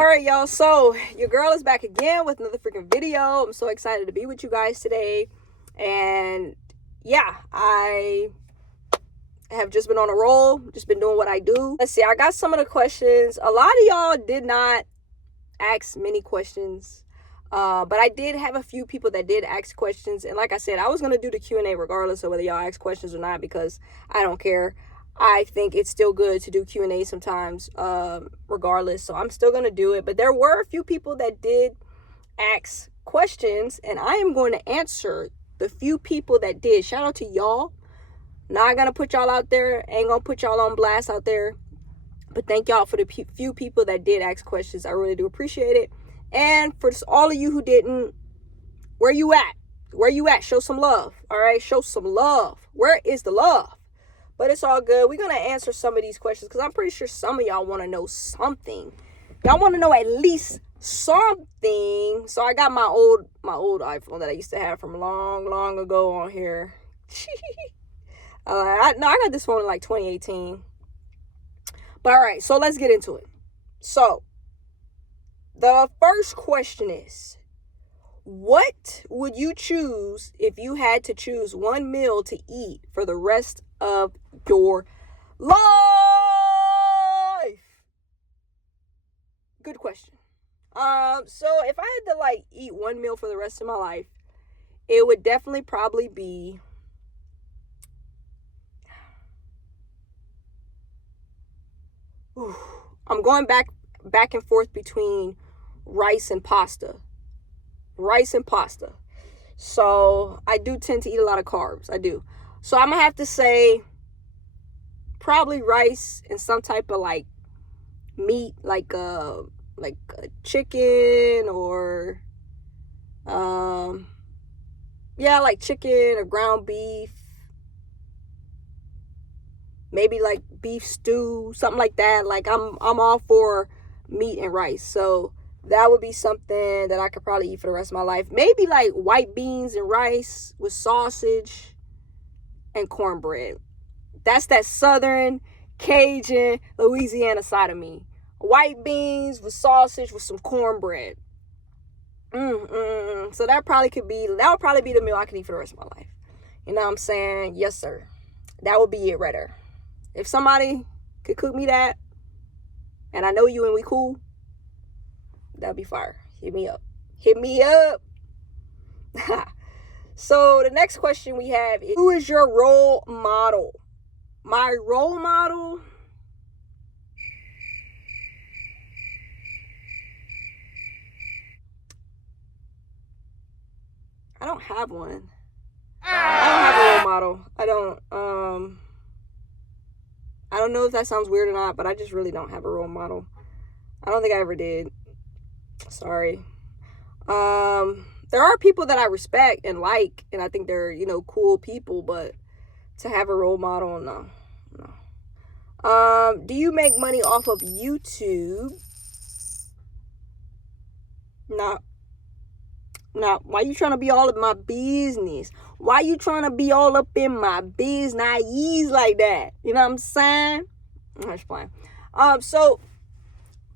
All right, y'all. So your girl is back again with another freaking video. I'm so excited to be with you guys today. And yeah, I have just been on a roll, just been doing what I do. Let's see, I got some of the questions. A lot of y'all did not ask many questions. But I did have a few people that did ask questions. And like I said, I was going to do the Q&A regardless of whether y'all ask questions or not, because I don't care. I think it's still good to do Q&A sometimes, regardless. So I'm still going to do it. But there were a few people that did ask questions, and I am going to answer the few people that did. Shout out to y'all. Not going to put y'all out there. Ain't going to put y'all on blast out there. But thank y'all for the few people that did ask questions. I really do appreciate it. And for all of you who didn't, where you at? Where you at? Show some love. All right? Show some love. Where is the love? But it's all good. We're going to answer some of these questions because I'm pretty sure some of y'all want to know something. Y'all want to know at least something. So I got my old iPhone that I used to have from long ago on here. I got this phone in like 2018. But all right, so let's get into it. So the first question is, what would you choose if you had to choose one meal to eat for the rest of your life? Good question. So if I had to like eat one meal for the rest of my life, it would definitely probably be I'm going back and forth between rice and pasta. So I do tend to eat a lot of carbs. I do. So I'm gonna have to say probably rice and some type of like meat, like a chicken or like chicken or ground beef. Maybe like beef stew, something like that. Like I'm all for meat and rice. So that would be something that I could probably eat for the rest of my life. Maybe like white beans and rice with sausage and cornbread. That's that Southern, Cajun, Louisiana side of me. White beans with sausage with some cornbread. So that would probably be the meal I could eat for the rest of my life. You know what I'm saying? Yes, sir. That would be it right there. If somebody could cook me that, and I know you and we cool, that'd be fire. Hit me up. So the next question we have is, who is your role model? My role model? I don't have one. I don't have a role model. I don't know if that sounds weird or not, but I just really don't have a role model. I don't think I ever did. Sorry. There are people that I respect and like, and I think they're, cool people, but to have a role model, no. Do you make money off of YouTube? No. Why you trying to be all of my business? Why you trying to be all up in my business like that? You know what I'm saying? I'm just playing. So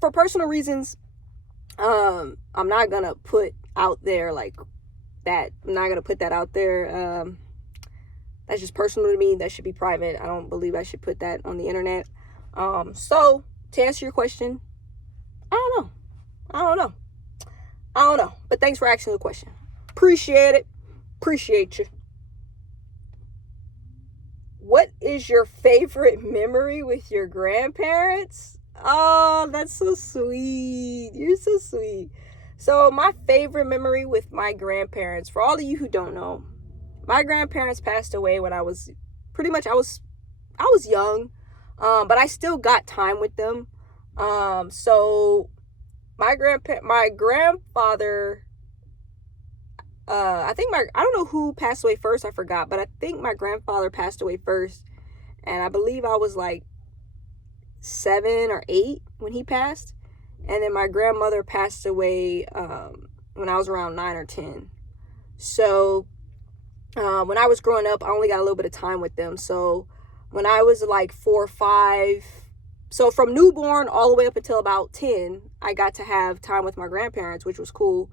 for personal reasons, I'm not gonna put out there like that. I'm not gonna put that out there. That's just personal to me. That should be private. I don't believe I should put that on the internet. So to answer your question, I don't know. But thanks for asking the question. Appreciate it. Appreciate you. What is your favorite memory with your grandparents? Oh, that's so sweet. You're so sweet. So my favorite memory with my grandparents, for all of you who don't know, my grandparents passed away when I was young, but I still got time with them. So my grandfather, I don't know who passed away first, I forgot, but I think my grandfather passed away first, and I believe I was like 7 or 8 when he passed, and then my grandmother passed away when I was around 9 or 10. So when I was growing up, I only got a little bit of time with them. So when I was like 4 or 5, So from newborn all the way up until about 10, I got to have time with my grandparents, which was cool.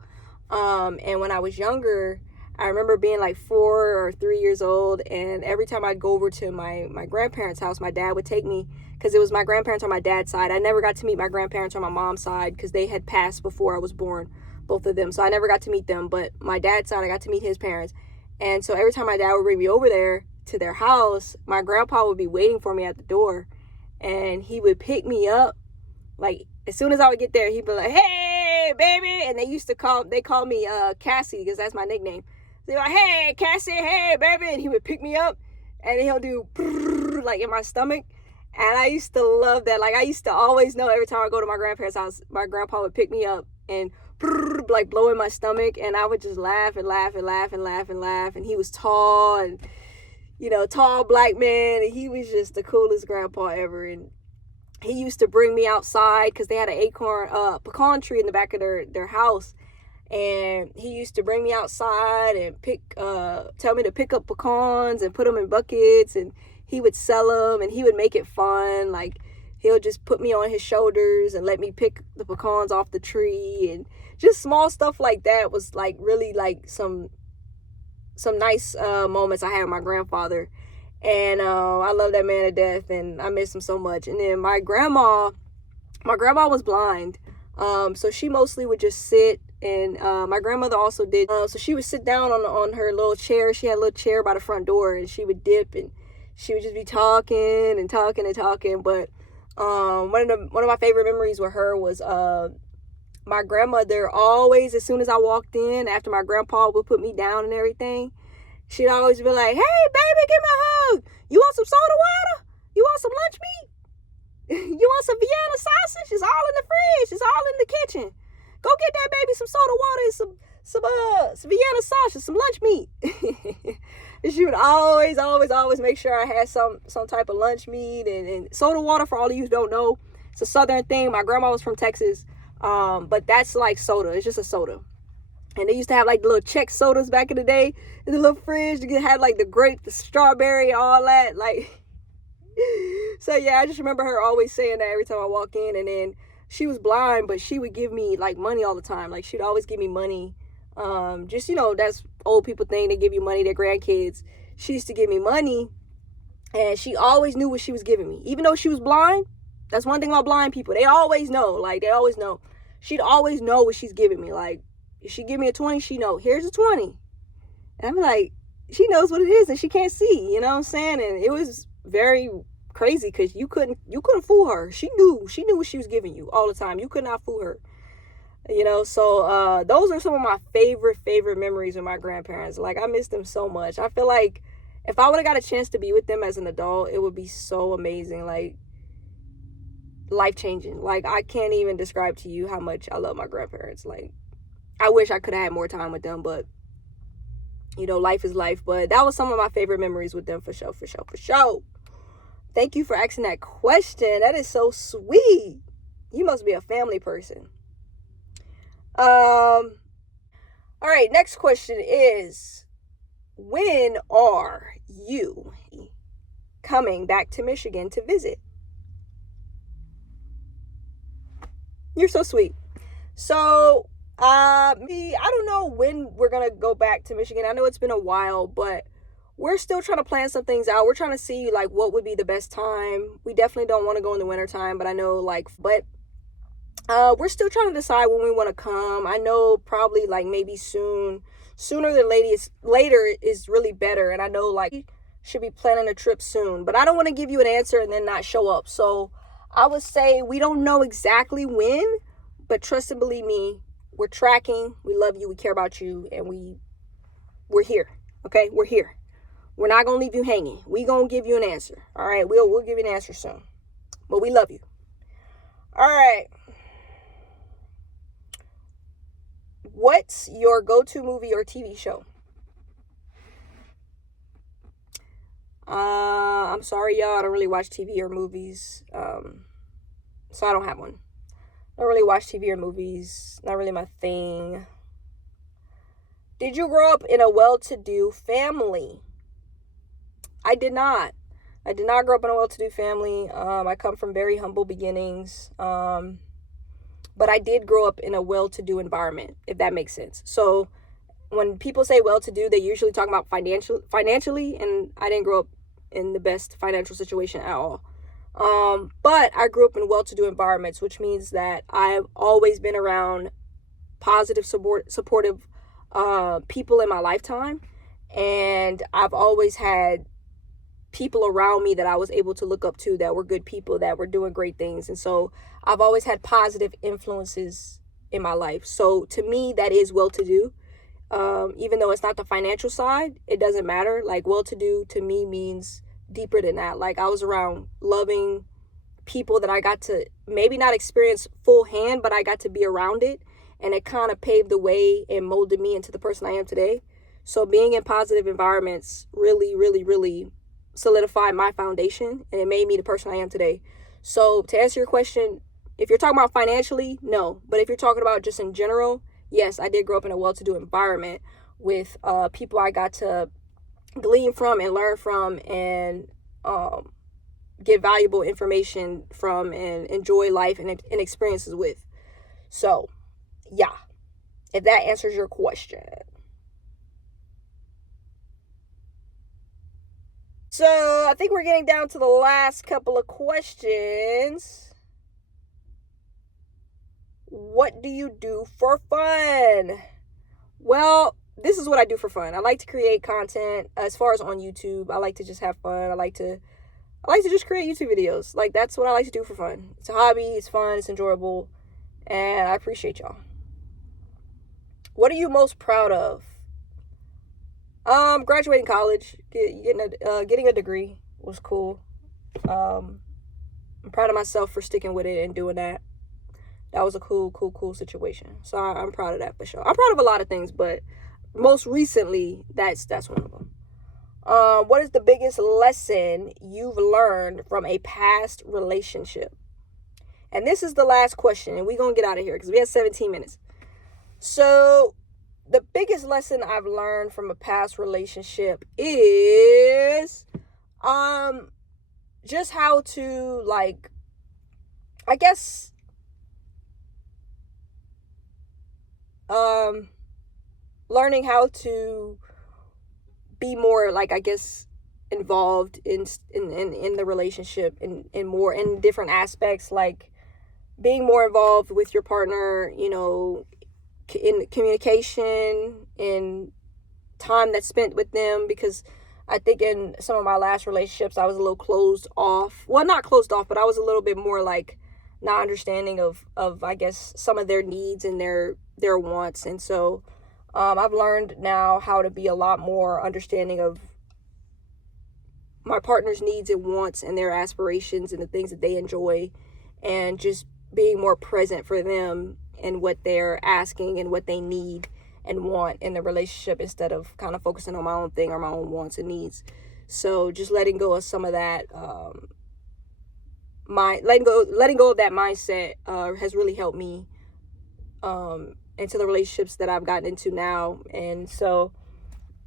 And when I was younger, I remember being like 4 or 3 years old, and every time I'd go over to my grandparents' house, my dad would take me, because it was my grandparents on my dad's side. I never got to meet my grandparents on my mom's side because they had passed before I was born, both of them. So I never got to meet them. But my dad's side, I got to meet his parents. And so every time my dad would bring me over there to their house, my grandpa would be waiting for me at the door, and he would pick me up. Like, as soon as I would get there, he'd be like, "Hey, baby." And they call me Cassie, because that's my nickname. They're like, "Hey, Cassie, hey, baby." And he would pick me up, and he'll do like in my stomach. And I used to love that. Like, I used to always know every time I go to my grandparents' house, my grandpa would pick me up and like blow in my stomach, and I would just laugh and laugh and laugh and laugh and laugh. And he was tall, and tall black man, and he was just the coolest grandpa ever. And he used to bring me outside because they had an pecan tree in the back of their house, and he used to bring me outside and tell me to pick up pecans and put them in buckets, and he would sell them, and he would make it fun. Like, he'll just put me on his shoulders and let me pick the pecans off the tree, and just small stuff like that was like really like some nice moments I had with my grandfather. And I love that man to death, and I miss him so much. And then my grandma was blind, so she mostly would just sit. And my grandmother also did, so she would sit down on her little chair. She had a little chair by the front door, and she would dip, and she would just be talking and talking and talking. But one of my favorite memories with her was my grandmother always, as soon as I walked in, after my grandpa would put me down and everything, she'd always be like, "Hey, baby, give me a hug. You want some soda water? You want some lunch meat? You want some Vienna sausage? It's all in the fridge. It's all in the kitchen. Go get that baby some soda water and some Vienna sausage, some lunch meat." And she would always make sure I had some type of lunch meat and soda water. For all of you who don't know, it's a Southern thing. My grandma was from Texas, but that's like soda. It's just a soda. And they used to have like the little Czech sodas back in the day in the little fridge. You had like the grape, the strawberry, all that. Like, so yeah, I just remember her always saying that every time I walk in. And then she was blind, but she would give me like money all the time. Like, she'd always give me money. Just, that's old people thing. They give you money, their grandkids. She used to give me money, and she always knew what she was giving me. Even though she was blind, that's one thing about blind people. They always know. Like, they always know. She'd always know what she's giving me. Like, if she give me a 20, she know, here's a 20. And I'm like, she knows what it is, and she can't see, you know what I'm saying? And it was very crazy, because you couldn't fool her. She knew what she was giving you all the time. You could not fool her. So those are some of my favorite memories with my grandparents. Like, I miss them so much. I feel like if I would have got a chance to be with them as an adult, it would be so amazing. Like, life-changing. Like, I can't even describe to you how much I love my grandparents. Like, I wish I could have had more time with them, but life is life. But that was some of my favorite memories with them, for sure. Thank you for asking that question. That is so sweet. You must be a family person. All right, next question is, when are you coming back to Michigan to visit? You're so sweet. So, I don't know when we're gonna go back to Michigan. I know it's been a while, but we're still trying to plan some things out. We're trying to see like what would be the best time. We definitely don't want to go in the winter time, but I know we're still trying to decide when we want to come. I know probably like maybe sooner than later is really better. And I know like should be planning a trip soon, but I don't want to give you an answer and then not show up. So I would say we don't know exactly when, but trust and believe me, we're tracking. We love you. We care about you. And we're here. Okay. We're here. We're not going to leave you hanging. We're going to give you an answer. All right. We'll give you an answer soon, but we love you. All right. What's your go-to movie or TV show? I'm sorry, y'all. I don't really watch TV or movies. So I don't have one. I don't really watch TV or movies. Not really my thing. Did you grow up in a well-to-do family? I did not. I did not grow up in a well-to-do family. I come from very humble beginnings. But I did grow up in a well-to-do environment, if that makes sense. So when people say well-to-do, they usually talk about financially, and I didn't grow up in the best financial situation at all. But I grew up in well-to-do environments, which means that I've always been around positive, supportive people in my lifetime, and I've always had people around me that I was able to look up to that were good people, that were doing great things. And so I've always had positive influences in my life. So to me, that is well-to-do. Even though it's not the financial side, it doesn't matter. Like, well-to-do to me means deeper than that. Like, I was around loving people that I got to maybe not experience full hand, but I got to be around it, and it kind of paved the way and molded me into the person I am today. So being in positive environments really, really, really solidified my foundation, and it made me the person I am today. So to answer your question, if you're talking about financially, no. But if you're talking about just in general, yes, I did grow up in a well-to-do environment with people I got to glean from and learn from, and get valuable information from, and enjoy life and experiences with. So yeah, if that answers your question. So I think we're getting down to the last couple of questions. What do you do for fun? Well, this is what I do for fun. I like to create content. As far as on YouTube, I like to just have fun. I like to just create YouTube videos. Like, that's what I like to do for fun. It's a hobby, it's fun, it's enjoyable, and I appreciate y'all. What are you most proud of? Graduating college, getting a degree was cool. I'm proud of myself for sticking with it and doing that. That was a cool situation. So I'm proud of that for sure. I'm proud of a lot of things, but most recently, that's one of them. What is the biggest lesson you've learned from a past relationship? And this is the last question, and we're going to get out of here because we have 17 minutes. So the biggest lesson I've learned from a past relationship is just how to, like, I guess learning how to be more, like, I guess, involved in the relationship in more in different aspects, like being more involved with your partner, you know, in communication, in time that's spent with them, because I think in some of my last relationships I was a little closed off. Well, not closed off, but I was a little bit more like not understanding of I guess some of their needs and their wants. And so I've learned now how to be a lot more understanding of my partner's needs and wants and their aspirations and the things that they enjoy, and just being more present for them and what they're asking and what they need and want in the relationship, instead of kind of focusing on my own thing or my own wants and needs. So just letting go of some of that, letting go of that mindset has really helped me into the relationships that I've gotten into now. And so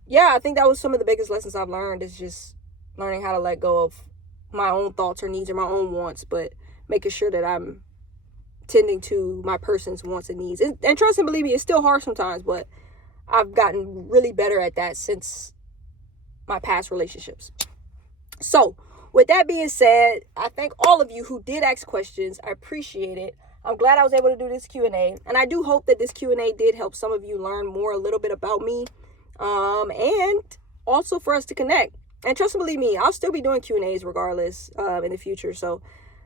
yeah, I think that was some of the biggest lessons I've learned, is just learning how to let go of my own thoughts or needs or my own wants, but making sure that I'm tending to my person's wants and needs. And trust and believe me, it's still hard sometimes, but I've gotten really better at that since my past relationships. So with that being said, I thank all of you who did ask questions. I appreciate it. I'm glad I was able to do this Q&A, and I do hope that this Q&A did help some of you learn more a little bit about me, and also for us to connect. And trust and believe me, I'll still be doing Q&As regardless in the future. So,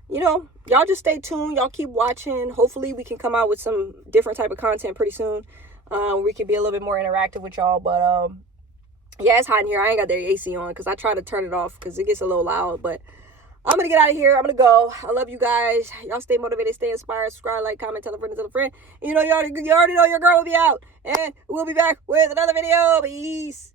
you know, y'all just stay tuned. Y'all keep watching. Hopefully we can come out with some different type of content pretty soon. We can be a little bit more interactive with y'all. But yeah, it's hot in here. I ain't got the AC on because I try to turn it off because it gets a little loud. But I'm going to get out of here. I'm going to go. I love you guys. Y'all stay motivated, stay inspired, subscribe, like, comment, tell a friend, tell a friend. You know, you already know your girl will be out. And we'll be back with another video. Peace.